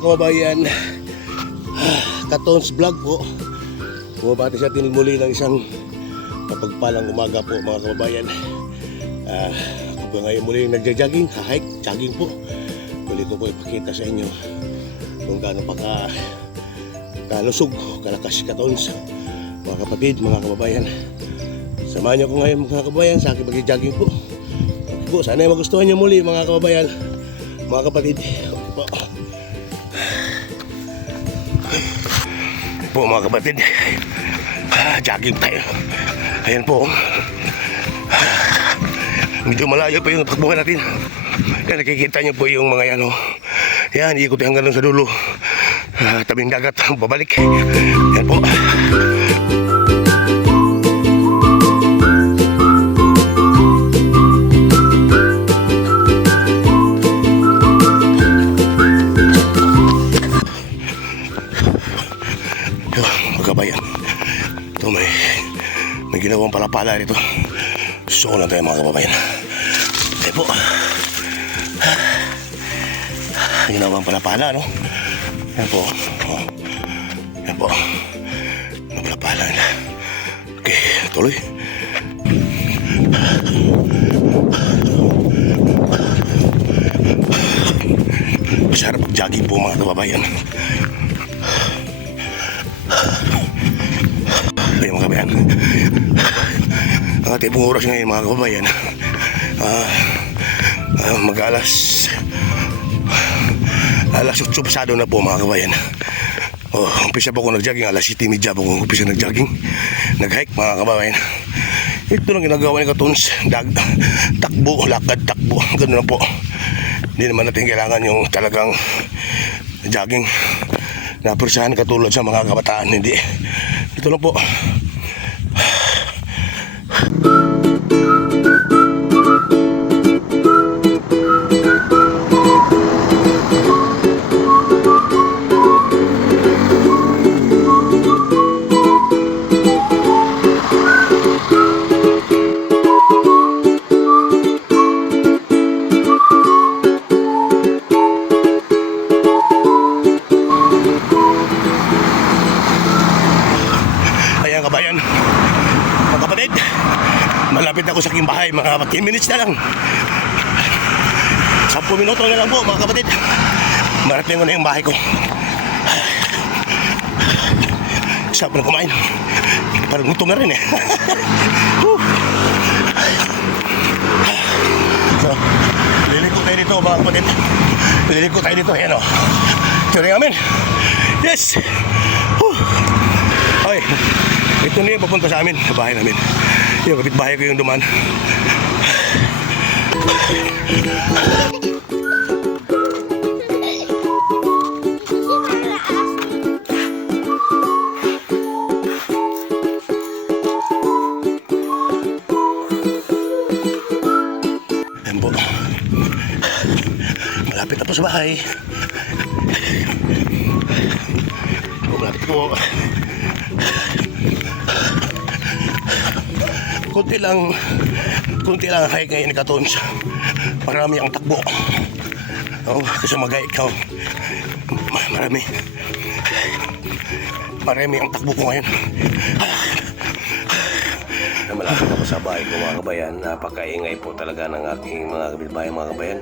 kababayan. Katons Vlog po. Bumabati sa atin muli ng isang kapagpalang umaga po mga kababayan. Ah, ako po ngayon muli nagja-jogging, hike, jogging po. Muli ko po ipakita sa inyo kung gaano pa ka kalusog, kalakas Katons. Mga kapatid, mga kababayan. Samahan niyo ko ngayon mga kababayan sa aking pag-jogging po. Po, sana ay magustuhan niyo muli mga kababayan. Mga kapatid, okay po. Po mga kapatid. Ah, jogging tayo. Ayan po. Ah, medyo malayo pa yung takbuhan natin. Kaya nakikita niyo po yung mga yan oh. yan ikot hanggang sa dulo. Ah, tabing dagat babalik. Yan po Yo, magkabayan. Ito may, may ginawang palapala rito. Suko lang tayo mga kababayan. Ito po. Ginawang palapala, no? Yan po. Oh. Yan po. Ang palapala nila. Okay, tuloy. Masarap mag-jogging po mga kababayan. Ayun mga kabayan. Ang ating pong oras ngayon mga kababayan. Ah, ah, mag-alas alas 8 pasado na po mga kabayan. Oh, umpisa po ako nag-jogging, alas 7 media po ako umpisa nag-jogging. Nag-hike mga kababayan. Ito lang ginagawa ni Katons. Dag, takbo, lakad, takbo. Ganun na po. Hindi naman natin kailangan yung talagang jogging na persahan katulad sa mga kabataan. Hindi. Ito lang po. Kabayan. Mga kapatid, malapit ako sa aking bahay. Mga 10 minutes na lang. 10 minuto na lang po mga kapatid. Marating ko na yung bahay ko. Sarap na kumain. Parang gutom na rin eh. So, liliko tayo dito mga kapatid. Liliko tayo dito. Ayan o. Ito rin namin. Yes! Whew. Ito na yung papunta sa amin, sa bahay namin. Yung kapitbahay ko yung duman. Po. Malapit na po sa bahay. Malapit po. Kunti lang, kunti lang ang hike ngayon ni Katons. Marami ang takbo. Oh, kasi mag ikaw. Marami. Marami ang takbo ko ngayon. Malapit ako sa bahay ko mga kabayan. Napakaingay po talaga ng aking mga kapitbahay mga kabayan.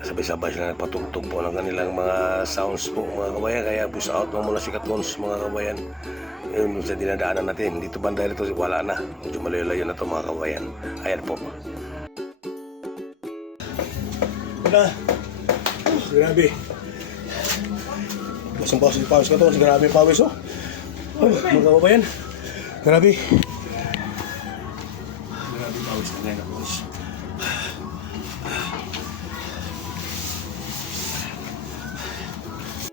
Sabay-sabay sila nagpatugtog po ng kanilang mga sounds po mga kabayan. Kaya push out mo muna si Katons mga kabayan yun sa dinadaanan natin. Dito banda rito wala na. Medyo malayo-layo na to mga kabayan. Ayan po. Na. Uh, grabe. Basang bawas yung pawis ka to. Grabe pawis oh. Oh, mga kababayan. Grabe. Grabe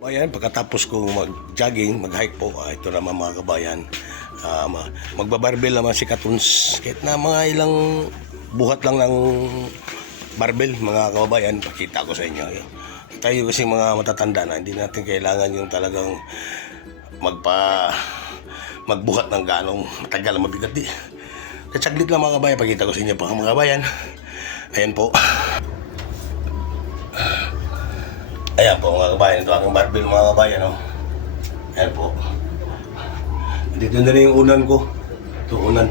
Bayan, pagkatapos ko mag-jogging, mag-hike po, ah, ito naman mga kabayan, ah, ma- magbabarbel naman si Katuns. Kahit na mga ilang buhat lang ng barbell, mga kababayan, pakita ko sa inyo. Tayo kasi mga matatanda na, hindi natin kailangan yung talagang magpa magbuhat ng ganong matagal mabigat di. Katsaglit lang mga kabayan, pakita ko sa inyo pa mga kabayan. Ayan po. Ayan po mga kabayan, ito aking barbell mga kabayan. Oh. Ayan po. Dito na rin yung unan ko. Ito unan.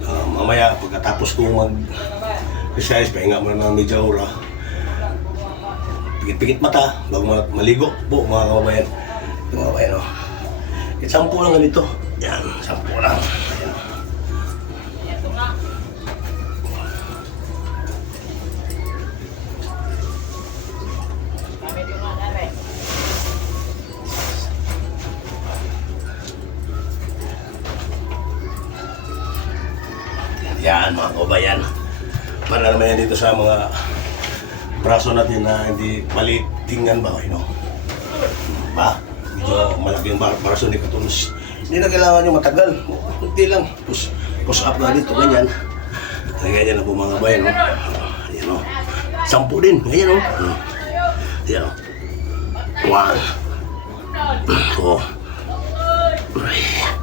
Ah, mamaya pagkatapos ko mag exercise, pahinga muna ng medya ora. Pikit-pikit mata bago ma- maligo po mga kababayan. Ito mga kabayan oh. Kahit sampu lang ganito. Yan, sampu lang. Yan mga kabayan. Para naman yan dito sa mga braso natin na hindi maliit tingnan ba, you know? Ba? Medyo malaking bar braso ni Katunos. Hindi na kailangan yung matagal. Hindi lang. Push, push up na dito, ganyan. Ganyan na po mga kabayan, no? Ayan, no? Sampu din, ganyan, no? Ayan, no? One. Two. Three.